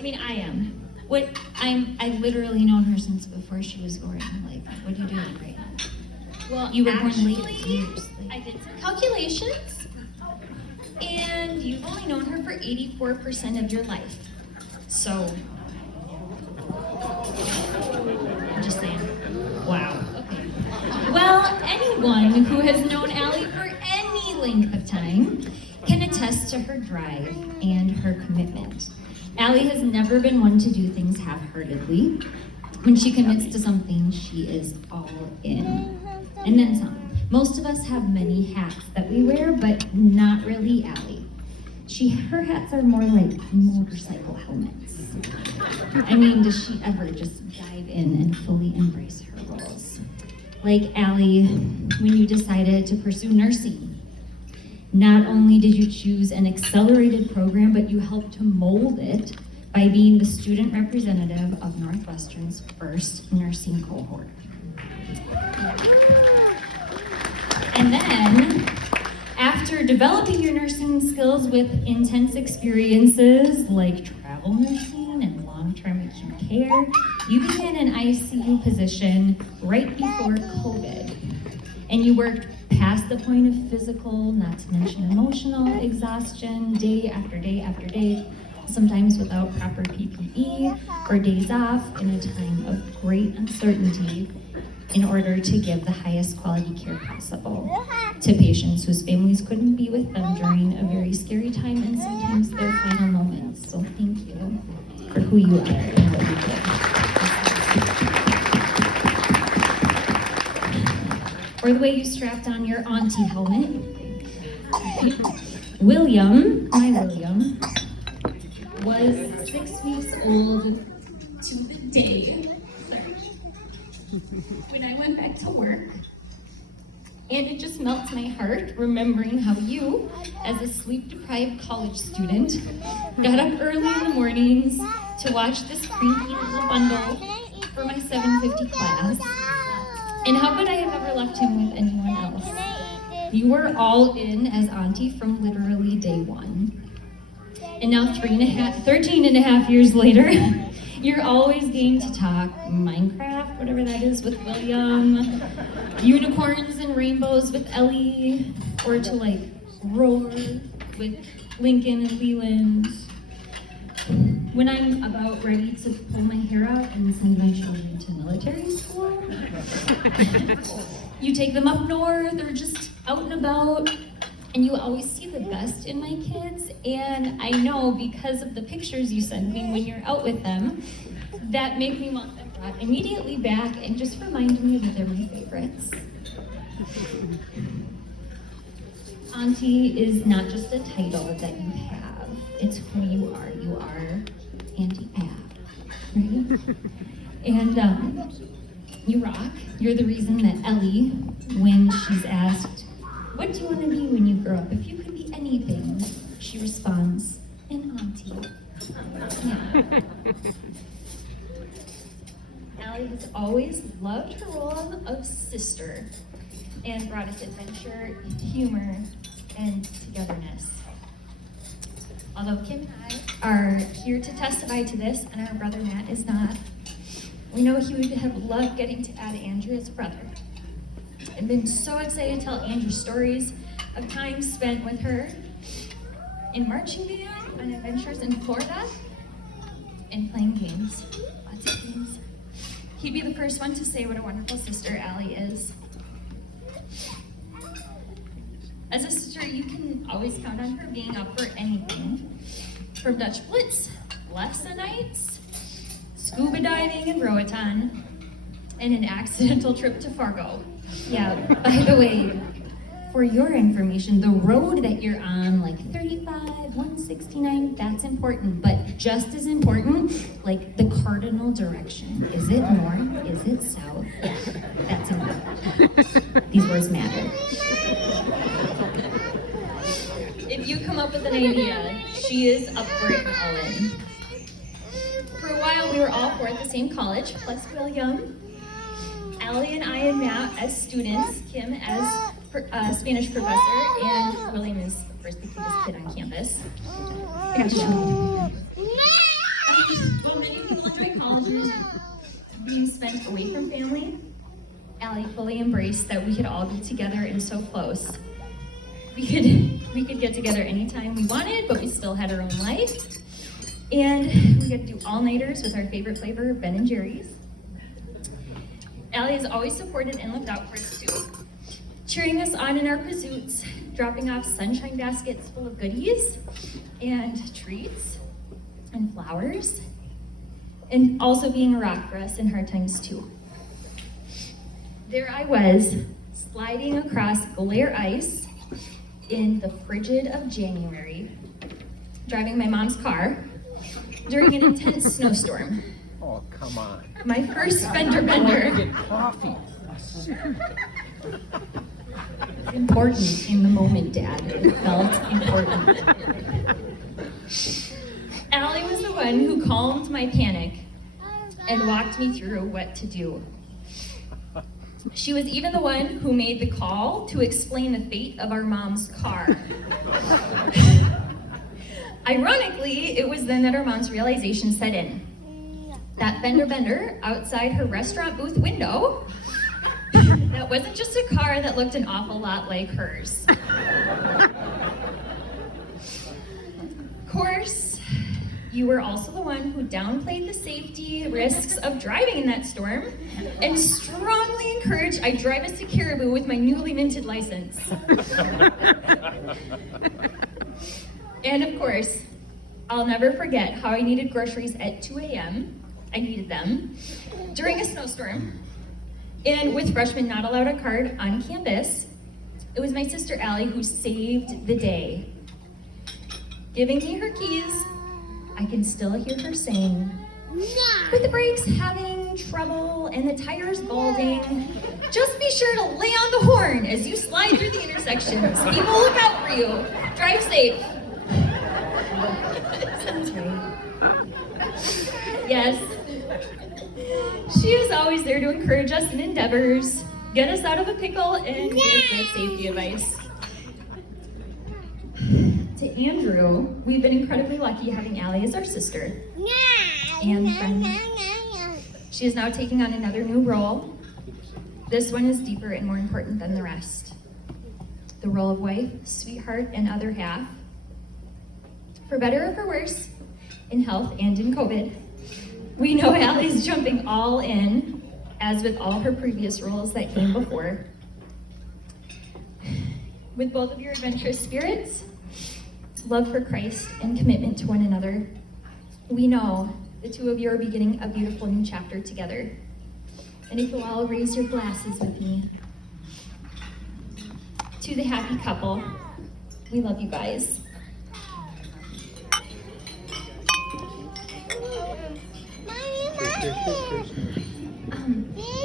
I mean, I am. I've literally known her since before she was born. Like, what are you doing right now? Well, You were born actually, late, years late. I did some calculations, and you've only known her for 84% of your life. So, I'm just saying. Wow. Okay. Well, anyone who has known Allie for any length of time can attest to her drive and her commitment. Allie has never been one to do things half-heartedly. When she commits to something, she is all in. And then some. Most of us have many hats that we wear, but not really Allie. Her hats are more like motorcycle helmets. I mean, does she ever just dive in and fully embrace her roles? Like Allie, when you decided to pursue nursing, not only did you choose an accelerated program, but you helped to mold it by being the student representative of Northwestern's first nursing cohort. And then, after developing your nursing skills with intense experiences like travel nursing and long-term acute care, you began an ICU position right before COVID. And you worked past the point of physical, not to mention emotional exhaustion, day after day after day, sometimes without proper PPE or days off in a time of great uncertainty in order to give the highest quality care possible to patients whose families couldn't be with them during a very scary time and sometimes their final moments. So thank you for who you are and what you did. Or the way you strapped on your auntie helmet. William, my William, was 6 weeks old to the day when I went back to work. And it just melts my heart remembering how you, as a sleep-deprived college student, got up early in the mornings to watch this creepy little bundle for my 7:50 class. And how could I have ever left him with anyone else? You were all in as auntie from literally day one. And now 13 and a half years later, you're always game to talk Minecraft, whatever that is, with William, unicorns and rainbows with Ellie, or to like roar with Lincoln and Leland. When I'm about ready to pull my hair out and send my children to military school, you take them up north or just out and about, and you always see the best in my kids. And I know because of the pictures you send me when you're out with them, that make me want them brought immediately back and just remind me that they're my favorites. Auntie is not just a title that you have, it's who you are. You are Auntie Ab, right? And you rock. You're the reason that Ellie, when she's asked, what do you want to be when you grow up? If you could be anything, she responds, an auntie. Yeah. Allie has always loved her role of sister and brought us adventure, humor, and togetherness. Although Kim and I are here to testify to this, and our brother Matt is not, we know he would have loved getting to add Andrew as a brother. I've been so excited to tell Andrew stories of time spent with her in marching band, on adventures in Florida, and playing games, lots of games. He'd be the first one to say what a wonderful sister Allie is. As a sister, you can always count on her being up for anything, from Dutch Blitz, lesson nights, scuba diving in Roatan, and an accidental trip to Fargo. Yeah, by the way, for your information, the road that you're on, like 35, 169, that's important, but just as important, like the cardinal direction. Is it north? Is it south? Yeah, that's important. These words matter. If you come up with an idea, she is up for it all in. For a while, we were all four at the same college, plus William. Allie and I and Matt as students, Kim as Spanish professor, and William is, of course, the cutest kid on campus. and being spent away from family, Allie fully embraced that we could all be together and so close. We could get together anytime we wanted, but we still had our own life. And we got to do all-nighters with our favorite flavor, Ben & Jerry's. Allie has always supported and looked out for us too, cheering us on in our pursuits, dropping off sunshine baskets full of goodies and treats and flowers, and also being a rock for us in hard times too. There I was, sliding across glare ice in the frigid of January, driving my mom's car during an intense snowstorm. Oh, come on. My first fender bender. Get coffee. Important in the moment, Dad. It felt important. Allie was the one who calmed my panic and walked me through what to do. She was even the one who made the call to explain the fate of our mom's car. Ironically, it was then that our mom's realization set in. That fender bender outside her restaurant booth window, that wasn't just a car that looked an awful lot like hers. Of course, you were also the one who downplayed the safety risks of driving in that storm and strongly encouraged I drive us to Caribou with my newly minted license. And of course, I'll never forget how I needed groceries at 2 a.m. I needed them during a snowstorm. And with freshmen not allowed a card on campus, it was my sister Allie who saved the day. Giving me her keys, I can still hear her saying, with the brakes having trouble and the tires balding, just be sure to lay on the horn as you slide through the intersections. People look out for you. Drive safe. Sounds right. Yes. She was always there to encourage us in endeavors, get us out of a pickle, and give good safety advice. To Andrew, we've been incredibly lucky having Allie as our sister and friend. She is now taking on another new role. This one is deeper and more important than the rest. The role of wife, sweetheart, and other half. For better or for worse, in health and in COVID, we know Allie's jumping all in, as with all her previous roles that came before. With both of your adventurous spirits, love for Christ, and commitment to one another, we know the two of you are beginning a beautiful new chapter together. And if you'll all raise your glasses with me. To the happy couple, we love you guys.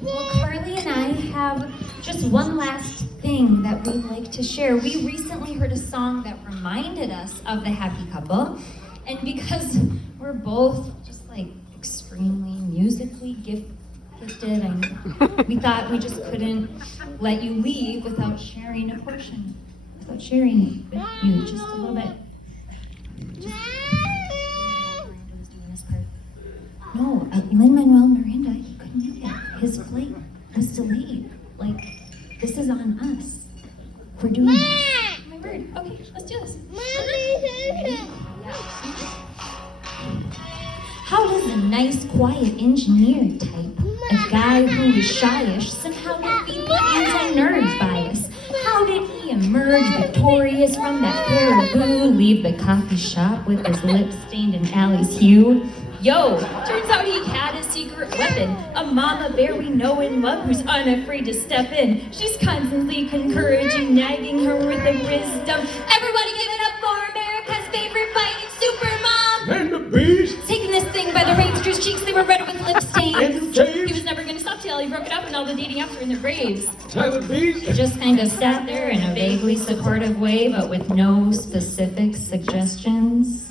Well, Carly and I have just one last thing that we'd like to share. We recently heard a song that reminded us of the happy couple, and because we're both just like extremely musically gifted, and we thought we just couldn't let you leave without sharing a portion, without sharing it with you just a little bit. No, Lin-Manuel Miranda, he couldn't make it. His flight was delayed. Like, this is on us. We're doing it. My word. Okay, let's do this. How does a nice, quiet engineer type, a guy who is shyish, somehow defeat the anti-nerd bias? How did he emerge victorious from that Caribou, leave the coffee shop with his lips stained in Allie's hue? Yo, turns out he had a secret weapon, a mama bear we know and love who's unafraid to step in. She's constantly encouraging, nagging her with the wisdom. Everybody give it up for America's favorite fighting supermom! And the beast! Taking this thing by the reins to his cheeks, they were red with lip stains. He was never gonna stop till he broke it up and all the dating apps were in their graves. And the beast! He just kind of sat there in a vaguely supportive way, but with no specific suggestions.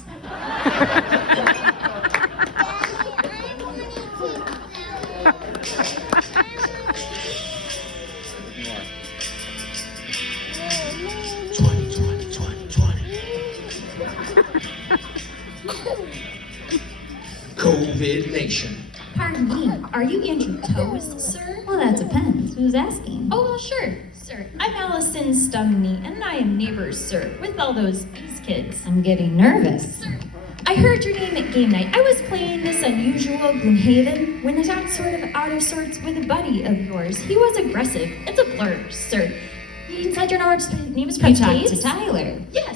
COVID Nation. Pardon me, are you Andrew Toews, sir? Well, that depends. Who's asking? Oh, well, sure, sir. I'm Allison Stumney, and I am neighbors, sir, with all those bees kids. I'm getting nervous. Sir, I heard your name at game night. I was playing this unusual Gloomhaven when I got sort of out of sorts with a buddy of yours. He was aggressive. It's a blur, sir. He said your name is You talked Toews? to Tyler. Yes.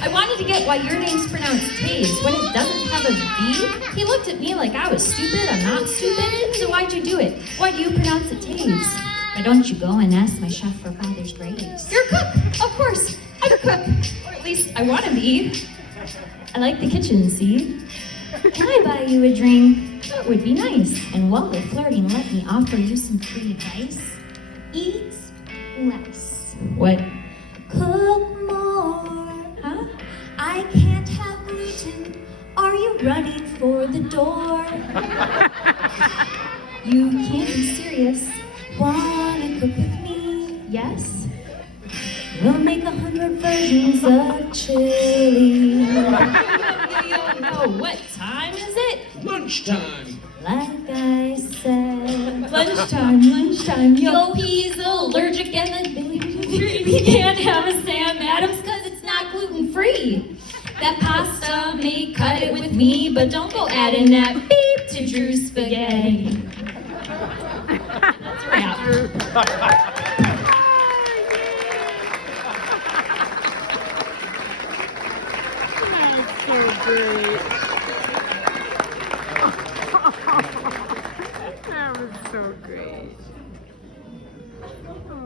I wanted to get why your name's pronounced Toews when it doesn't have a V. He looked at me like I was stupid. I'm not stupid. So why'd you do it? Why do you pronounce it Toews? Why don't you go and ask my chef for father's grades? You're a cook. Of course. I'm a cook. Or at least I want to be. I like the kitchen, see? Can I buy you a drink? That would be nice. And while we're flirting, let me offer you some free advice. Eat less. What? Cook more. Huh? I can't have gluten. Are you running for the door? You can't be serious. Wanna cook with me? Yes? We'll make 100 versions of chili. No, what time is it? Lunchtime. Like I said. Lunchtime. Yo, he's allergic and he can't have a Sam Adams because it's not gluten-free. That pasta may cut it with me, but don't go adding that beep to Drew's spaghetti. That's a wrap. So great. That was so great. Oh.